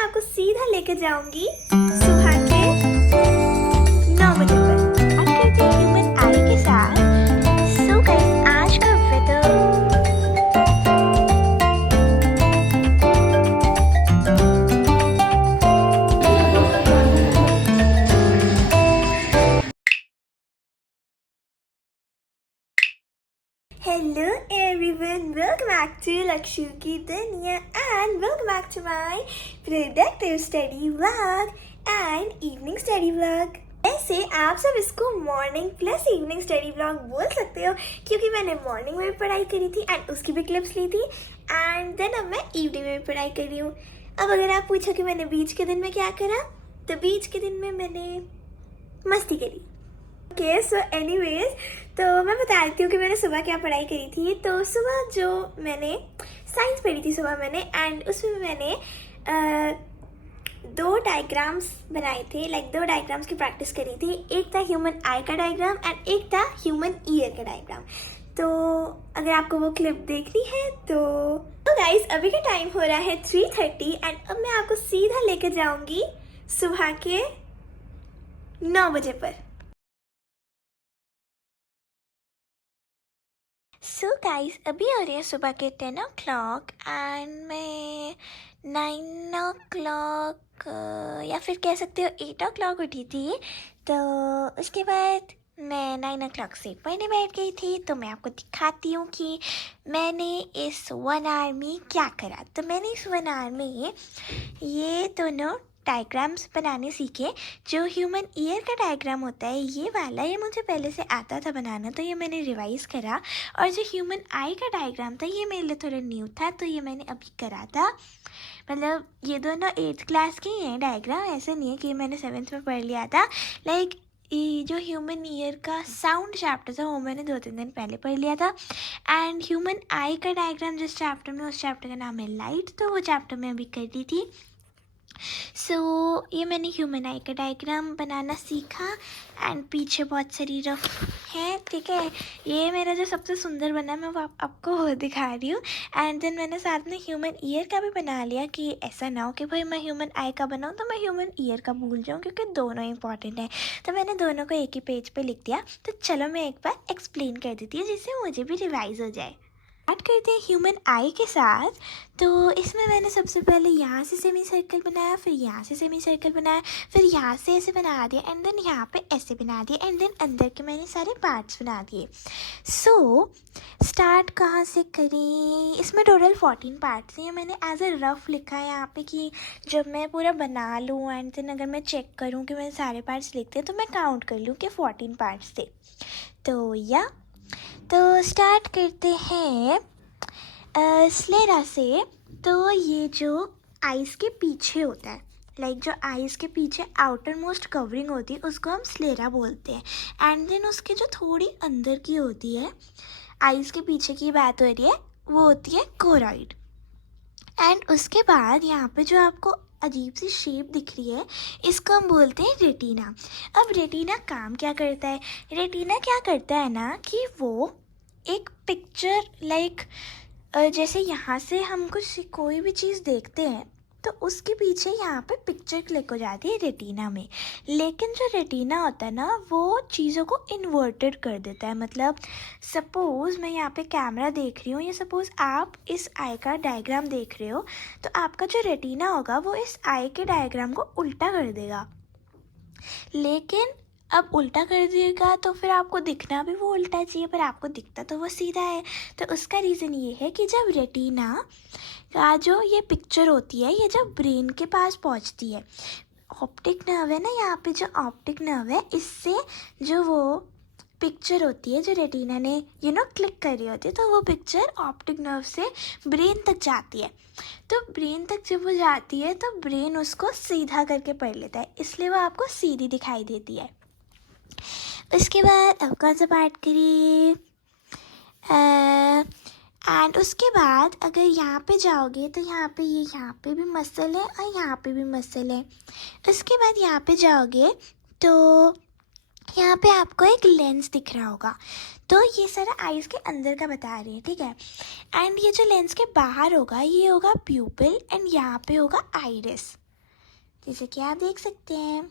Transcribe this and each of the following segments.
मैं आपको सीधा लेके जाऊंगी सुबह के 9 बजे पर। बात करते हैं ह्यूमन आई के साथ। सो गाइस, आज का weather Hello everyone, welcome back to Lakshu की दुनिया and welcome back to my productive study vlog and evening study vlog। ऐसे आप सब इसको morning plus evening study vlog बोल सकते हो क्योंकि मैंने मॉर्निंग में भी पढ़ाई करी थी एंड उसकी भी क्लिप्स ली थी एंड देन अब मैं इवनिंग में भी पढ़ाई कर रही हूँ। अब अगर आप पूछो कि मैंने बीच के दिन में क्या करा, तो बीच के दिन में मैंने मस्ती करी। ओके, सो एनीवेज, तो मैं बता देती हूँ कि मैंने सुबह क्या पढ़ाई करी थी। तो सुबह जो मैंने साइंस पढ़ी थी सुबह मैंने, एंड उसमें मैंने 2 डायग्राम्स बनाए थे, लाइक 2 डायग्राम्स की प्रैक्टिस करी थी। एक था ह्यूमन आई का डायग्राम एंड एक था ह्यूमन ईयर का डायग्राम। तो अगर आपको वो क्लिप देखनी है तो गाइस, अभी का टाइम हो रहा है 3:30 एंड अब मैं आपको सीधा लेके जाऊंगी सुबह के 9 बजे पर। सो गाइस, अभी हो रही है सुबह के 10 o'clock एंड मैं 9 o'clock या फिर कह सकते हो 8 o'clock उठी थी। तो उसके बाद मैं 9 o'clock से पढ़ने बैठ गई थी। तो मैं आपको दिखाती हूँ कि मैंने इस 1 hour में क्या करा। तो मैंने इस 1 hour में ये दोनों डायग्राम्स बनाने सीखे। जो ह्यूमन ईयर का डायग्राम होता है ये वाला, ये मुझे पहले से आता था बनाना, तो ये मैंने रिवाइज़ करा। और जो ह्यूमन आई का डायग्राम था ये मेरे लिए थोड़ा न्यू था, तो ये मैंने अभी करा था। मतलब ये दोनों 8th क्लास के ही हैं डायग्राम, ऐसे नहीं है कि मैंने 7th में पढ़ लिया था। लाइक जो ह्यूमन ईयर का साउंड चैप्टर था वो मैंने 2-3 दिन पहले पढ़ लिया था। एंड ह्यूमन आई का डायग्राम जिस चैप्टर में, उस चैप्टर का नाम है लाइट, तो वो चैप्टर में अभी कर दी थी। सो ये मैंने ह्यूमन आई का डायग्राम बनाना सीखा एंड पीछे बहुत सारी रफ है, ठीक है। ये मेरा जो सबसे सुंदर बना है मैं वो आपको वो दिखा रही हूँ। एंड देन मैंने साथ में ह्यूमन ईयर का भी बना लिया कि ऐसा ना हो कि भाई मैं ह्यूमन आई का बनाऊँ तो मैं ह्यूमन ईयर का भूल जाऊँ, क्योंकि दोनों इंपॉर्टेंट है। तो मैंने दोनों को एक ही पेज पे लिख दिया। तो चलो मैं एक बार एक्सप्लेन कर देती हूँ जिससे मुझे भी रिवाइज हो जाए। स्टार्ट करते हैं ह्यूमन आई के साथ। तो इसमें मैंने सबसे पहले यहाँ से सेमी सर्कल बनाया, फिर यहाँ से सेमी सर्कल बनाया, फिर यहाँ से ऐसे बना दिया एंड देन यहाँ पे ऐसे बना दिया एंड देन अंदर के मैंने सारे पार्ट्स बना दिए। सो स्टार्ट कहाँ से करें? इसमें टोटल 14 पार्ट्स हैं। मैंने एज ए रफ लिखा है यहाँ पे कि जब मैं पूरा बना लूँ एंड देन अगर मैं चेक करूँ कि मैंने सारे पार्ट्स लिखते हैं तो मैं काउंट कर लूँ कि 14 पार्ट्स थे। तो स्टार्ट करते हैं स्लेरा से। तो ये जो आइज़ के पीछे होता है, लाइक जो आइज़ के पीछे आउटर मोस्ट कवरिंग होती है उसको हम स्लेरा बोलते हैं। एंड देन उसके जो थोड़ी अंदर की होती है, आइज़ के पीछे की बात हो रही है, वो होती है कोरॉइड। एंड उसके बाद यहाँ पे जो आपको अजीब सी शेप दिख रही है इसको हम बोलते हैं रेटिना। अब रेटिना काम क्या करता है? रेटिना क्या करता है ना कि वो एक पिक्चर, लाइक जैसे यहाँ से हम कुछ कोई भी चीज़ देखते हैं तो उसके पीछे यहाँ पे पिक्चर क्लिक हो जाती है रेटिना में। लेकिन जो रेटिना होता है ना वो चीज़ों को इन्वर्टेड कर देता है। मतलब सपोज़ मैं यहाँ पे कैमरा देख रही हूँ, या सपोज़ आप इस आई का डायग्राम देख रहे हो, तो आपका जो रेटिना होगा वो इस आई के डायग्राम को उल्टा कर देगा। लेकिन अब उल्टा कर देगा तो फिर आपको दिखना भी वो उल्टा चाहिए, पर आपको दिखता तो वो सीधा है। तो उसका रीज़न ये है कि जब रेटिना का जो ये पिक्चर होती है, ये जब ब्रेन के पास पहुंचती है, ऑप्टिक नर्व है ना, यहाँ पे जो ऑप्टिक नर्व है, इससे जो वो पिक्चर होती है जो रेटिना ने क्लिक करी होती है, तो वो पिक्चर ऑप्टिक नर्व से ब्रेन तक जाती है। तो ब्रेन तक जब वो जाती है तो ब्रेन उसको सीधा करके पढ़ लेता है, इसलिए वो आपको सीधी दिखाई देती है। उसके बाद अब कौन सा पार्ट करिए? एंड उसके बाद अगर यहाँ पे जाओगे तो यहाँ पे भी मसल है और यहाँ पे भी मसल है। उसके बाद यहाँ पे जाओगे तो यहाँ पे आपको एक लेंस दिख रहा होगा। तो ये सारा आइज़ के अंदर का बता रहे हैं, ठीक है। एंड ये जो लेंस के बाहर होगा ये होगा प्यूपिल एंड यहाँ पे होगा आइरिस। जैसे कि आप देख सकते हैं।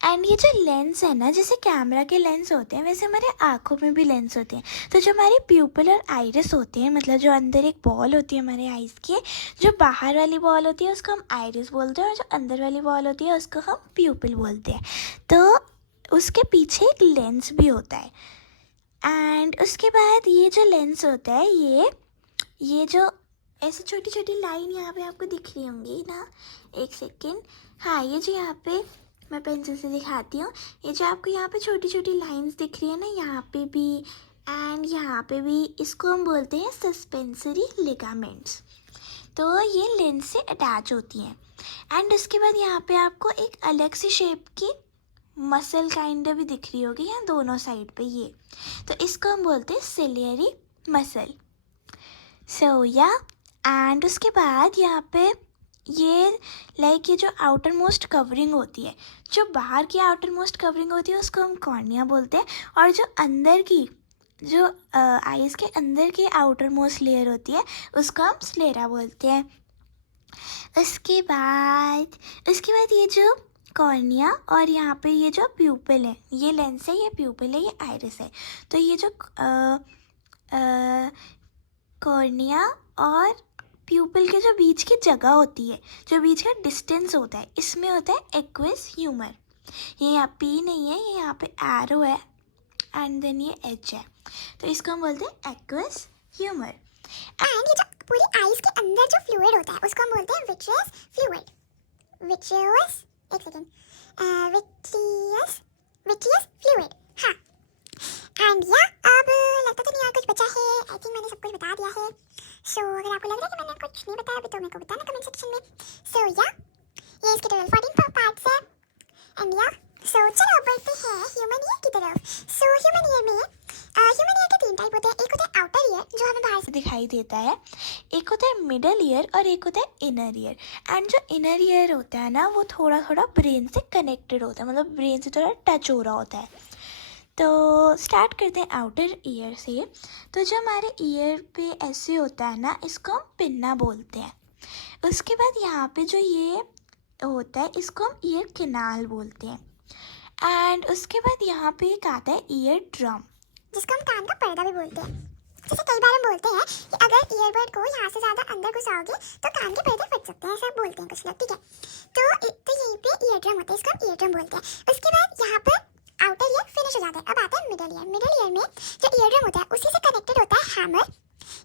एंड ये जो लेंस है ना, जैसे कैमरा के लेंस होते हैं वैसे हमारे आँखों में भी लेंस होते हैं। तो जो हमारी प्यूपिल और आइरिस होते हैं, मतलब जो अंदर एक बॉल होती है हमारे आइज़ की, जो बाहर वाली बॉल होती है उसको हम आइरिस बोलते हैं और जो अंदर वाली बॉल होती है उसको हम प्यूपिल बोलते हैं। तो उसके पीछे एक लेंस भी होता है। एंड उसके बाद ये जो लेंस होता है, ये जो ऐसे छोटी छोटी लाइन यहाँ पे आपको दिख रही होंगी ना, एक सेकेंड, हाँ, ये जो यहाँ पे मैं पेंसिल से दिखाती हूँ, ये जो आपको यहाँ पे छोटी छोटी लाइंस दिख रही है ना, यहाँ पे भी एंड यहाँ पे भी, इसको हम बोलते हैं सस्पेंसरी लिगामेंट्स। तो ये लेंस से अटैच होती हैं। एंड उसके बाद यहाँ पे आपको एक अलग सी शेप की मसल काइंड भी दिख रही होगी यहाँ दोनों साइड पे, ये तो इसको हम बोलते हैं सिलियरी मसल। सो या एंड उसके बाद यहाँ पे ये ये जो आउटर मोस्ट कवरिंग होती है, जो बाहर की आउटर मोस्ट कवरिंग होती है उसको हम कॉर्निया बोलते हैं, और जो अंदर की, जो आइज़ के अंदर की आउटर मोस्ट लेयर होती है उसको हम स्लेरा बोलते हैं। उसके बाद ये जो कॉर्निया और यहाँ पे ये जो प्यूपिल है, ये लेंस है, ये प्यूपिल है, ये आइरिस है। तो ये जो कॉर्निया और प्यूपिल के जो बीच की जगह होती है, जो बीच का डिस्टेंस होता है, इसमें होता है एक्विस ह्यूमर। ये यहाँ पी नहीं है, ये यहाँ पे एरो है एंड देन ये एच है, तो इसको हम बोलते हैं एक्विस ह्यूमर। एंड ये जो पूरी आइज के अंदर जो फ्लूइड होता है उसको हम बोलते हैं विट्रियस फ्लूइड। विट्रियस, एक सेकेंड, विट्रियस फ्लूइड, हाँ। एंड या अब लगता तो नहीं यार कुछ बचा है, आई थिंक मैंने सब कुछ बता दिया है। सो अगर आपको लग रहा है कि मैंने कुछ नहीं बताया अभी तो मेरे को बताना कमेंट सेक्शन में। सो या ये इसके टोटल 14 पार्ट्स है। एंड या सो चलो बढ़ते हैं ह्यूमन ईयर की तरफ। सो ह्यूमन ईयर के 3 टाइप होते हैं। एक होता है आउटर ईयर जो हमें बाहर से दिखाई देता है, एक होता है मिडल ईयर और एक होता है इनर ईयर। एंड जो इनर ईयर होता है ना, वो थोड़ा थोड़ा ब्रेन से कनेक्टेड होता है, मतलब ब्रेन से थोड़ा टच हो रहा होता है। तो स्टार्ट करते हैं आउटर ईयर से। तो जो हमारे ईयर पे ऐसे होता है ना, इसको हम पिन्ना बोलते हैं। उसके बाद यहाँ पे जो ये होता है इसको हम ईयर कैनाल बोलते हैं। एंड उसके बाद यहाँ पे एक आता है ईयर ड्रम, जिसको हम कान का पर्दा भी बोलते हैं। जैसे कई बार हम बोलते हैं कि अगर ईयरबड को यहाँ से ज़्यादा अंदर घुसाओगे तो कान के पर्दे फट सकते हैं, ऐसा बोलते हैं कुछ लोग, ठीक है। तो यहीं पे ईयर ड्रम होता है, इसको हम ईयर ड्रम बोलते हैं। उसके बाद यहाँ पर आउटर ईयर फिनिश हो जाता है, अब आता है मिडल ईयर। मिडल ईयर में जो ईयर ड्रम होता है उसी से कनेक्टेड होता है हैमर।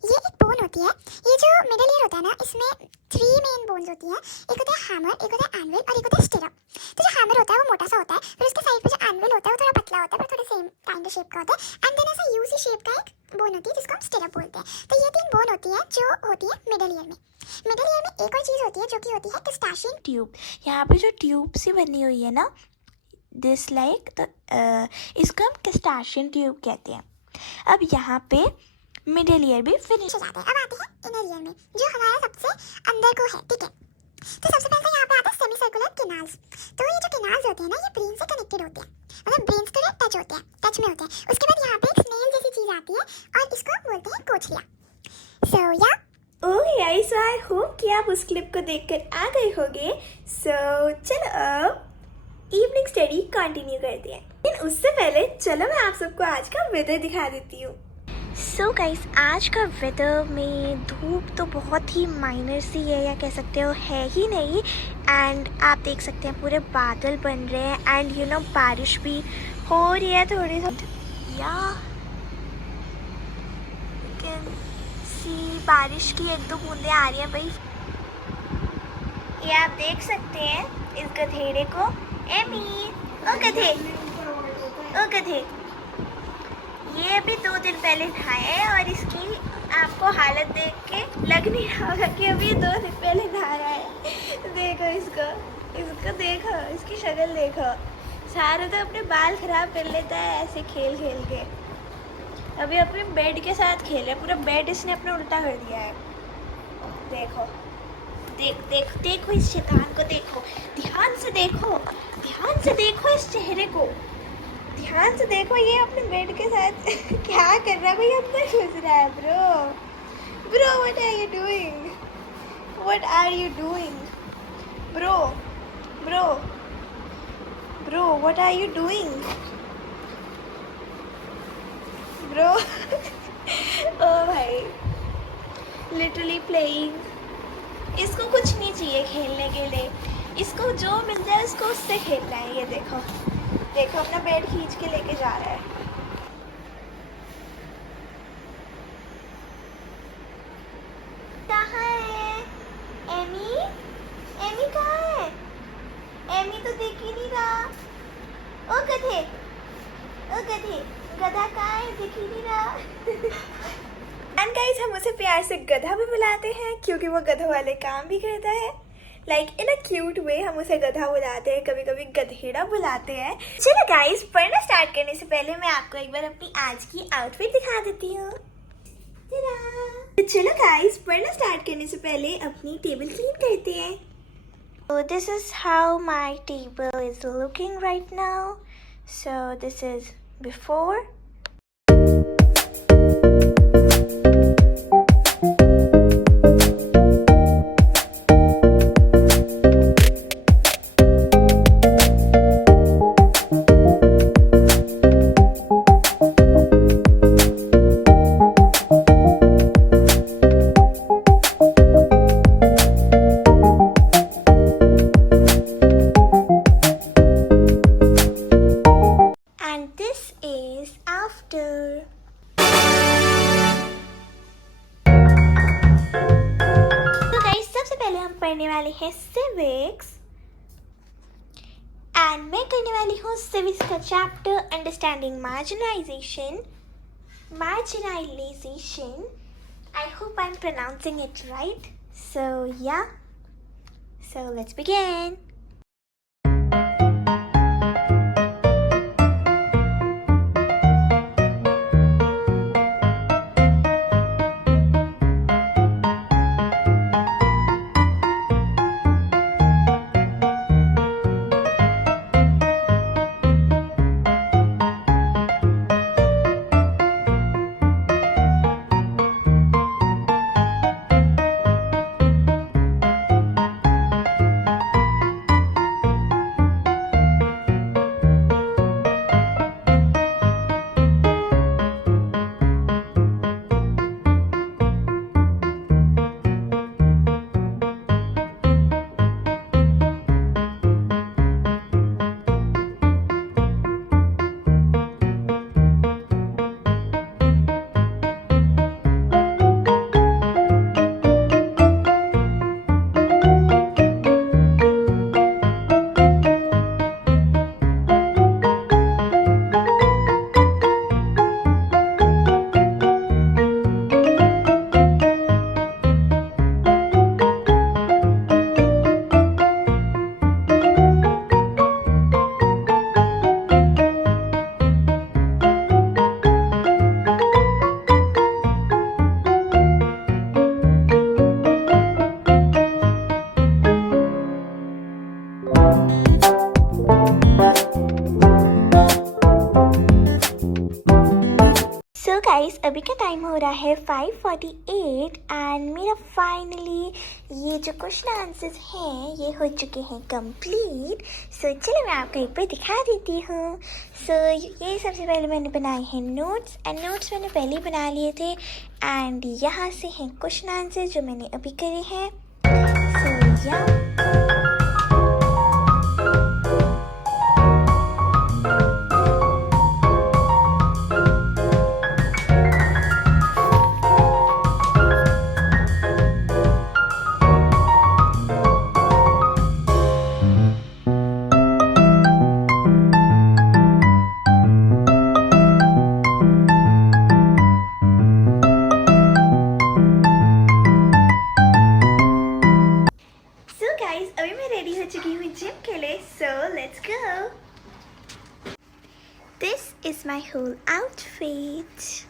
ये एक बोन होती है। ये जो मिडल ईयर होता है ना, इसमें 3 मेन बोन्स होती हैं। एक होता है हैमर, एक होता है एनविल और एक होता है स्टिरअप। तो जो हैमर होता है वो मोटा सा होता है, फिर उसके साइड पे जो एनविल होता है वो थोड़ा पतला होता है पर थोड़े सेम काइंड ऑफ शेप का होता है। एंड देन ऐसा यू सी शेप का एक बोन होती है जिसको हम स्टिरअप बोलते हैं। तो ये 3 बोन होती है जो होती है मिडल ईयर में। मिडल ईयर में एक और चीज़ होती है जो कि होती है क्रस्टेशियन ट्यूब। यहाँ पे जो ट्यूब सी बनी हुई है ना, दिस तो इसको हम क्रस्टेशियन ट्यूब कहते हैं। अब यहाँ पे मिडल ईयर भी फिनिश हो जाता है। अब आते हैं इनर ईयर में जो हमारा सबसे अंदर को है, ठीक है। तो सबसे पहले यहाँ पे आता है सेमी सर्कुलर कैनाल्स। तो ये जो कैनाल्स होते हैं ना, ये ब्रेन से कनेक्टेड होते हैं, मतलब ब्रेन से थोड़े टच होते हैं, टच में होते हैं। उसके बाद यहाँ पे एक स्नेल जैसी चीज़ आती है और इसको हम बोलते हैं कोचलिया। सो या गाइस, आई होप कि आप उस क्लिप को देखकर आ गए होंगे। सो चलो अब इवनिंग स्टडी कंटिन्यू करते हैं, लेकिन उससे पहले चलो मैं आप सबको आज का वेदर दिखा देती हूँ। सो गाइस, आज का वेदर में धूप तो बहुत ही माइनर सी है, या कह सकते हो है ही नहीं। एंड आप देख सकते हैं पूरे बादल बन रहे हैं एंड यू नो बारिश भी हो रही है थोड़ी सी, या सी बारिश की 1-2 बूंदें आ रही हैं भाई। ये आप देख सकते हैं इस गधेड़े को। एमी, ओ गधे, ओ गधे, ये अभी 2 दिन पहले नहाया है और इसकी आपको हालत देख के लग नहीं रहा होगा कि अभी 2 दिन पहले नहा रहा है। देखो इसको देखो, इसकी शक्ल देखो। सारा तो अपने बाल खराब कर लेता है ऐसे खेल खेल के। अभी अपने बेड के साथ खेले, पूरा बेड इसने अपना उल्टा कर दिया है। देखो देखो इस शैतान को, देखो ध्यान से देखो इस चेहरे को, ध्यान से देखो। ये अपने बेड के साथ क्या कर रहा है भाई, अंदर घुस रहा है। Bro what are you doing? What are you doing? Bro, bro, bro, what are you doing? Bro, oh भाई, literally playing. इसको कुछ नहीं चाहिए खेलने के लिए, इसको जो मिल जाए उसको उससे खेलना है. ये देखो, देखो अपना बेड खींच के लेके जा रहा है. कहाँ है एमी? एमी कहाँ है? एमी तो दिख ही नहीं रहा. ओ गधे, ओ गधे, गधा कहाँ है? दिख ही नहीं रहा. एंड गाइस, हम उसे प्यार से गधा भी बुलाते हैं क्योंकि वो गधों वाले काम भी करता है. लाइक इन अ क्यूट वे हम उसे गधा बुलाते हैं, कभी कभी गधेड़ा बुलाते हैं. चलो गाइस, पढ़ना स्टार्ट करने से पहले मैं आपको एक बार अपनी आज की आउटफिट दिखा देती हूँ. तो चलो गाइस, पढ़ना स्टार्ट करने से पहले अपनी टेबल क्लीन करते हैं. So this is how my table is looking right now. So this is before. And this is after. तो गाइस, सबसे पहले हम पढ़ने वाले हैं सिविक्स. एंड मैं करने वाली हूँ सिविक्स का chapter understanding marginalisation. Marginalization. I hope I'm pronouncing it right. So yeah. So let's begin. So guys, अभी का टाइम हो रहा है 5:48 एंड मेरा फाइनली ये जो क्वेश्चन आंसर्स हैं ये हो चुके हैं कंप्लीट. सो चलो मैं आपको एक बार दिखा देती हूँ. सो ये सबसे पहले मैंने बनाए हैं नोट्स एंड नोट्स मैंने पहले ही बना लिए थे. एंड यहाँ से हैं क्वेश्चन आंसर जो मैंने अभी करे हैं. सो या अभी मैं रेडी हो चुकी हूँ जिम के लिए. So let's go. This is my whole outfit.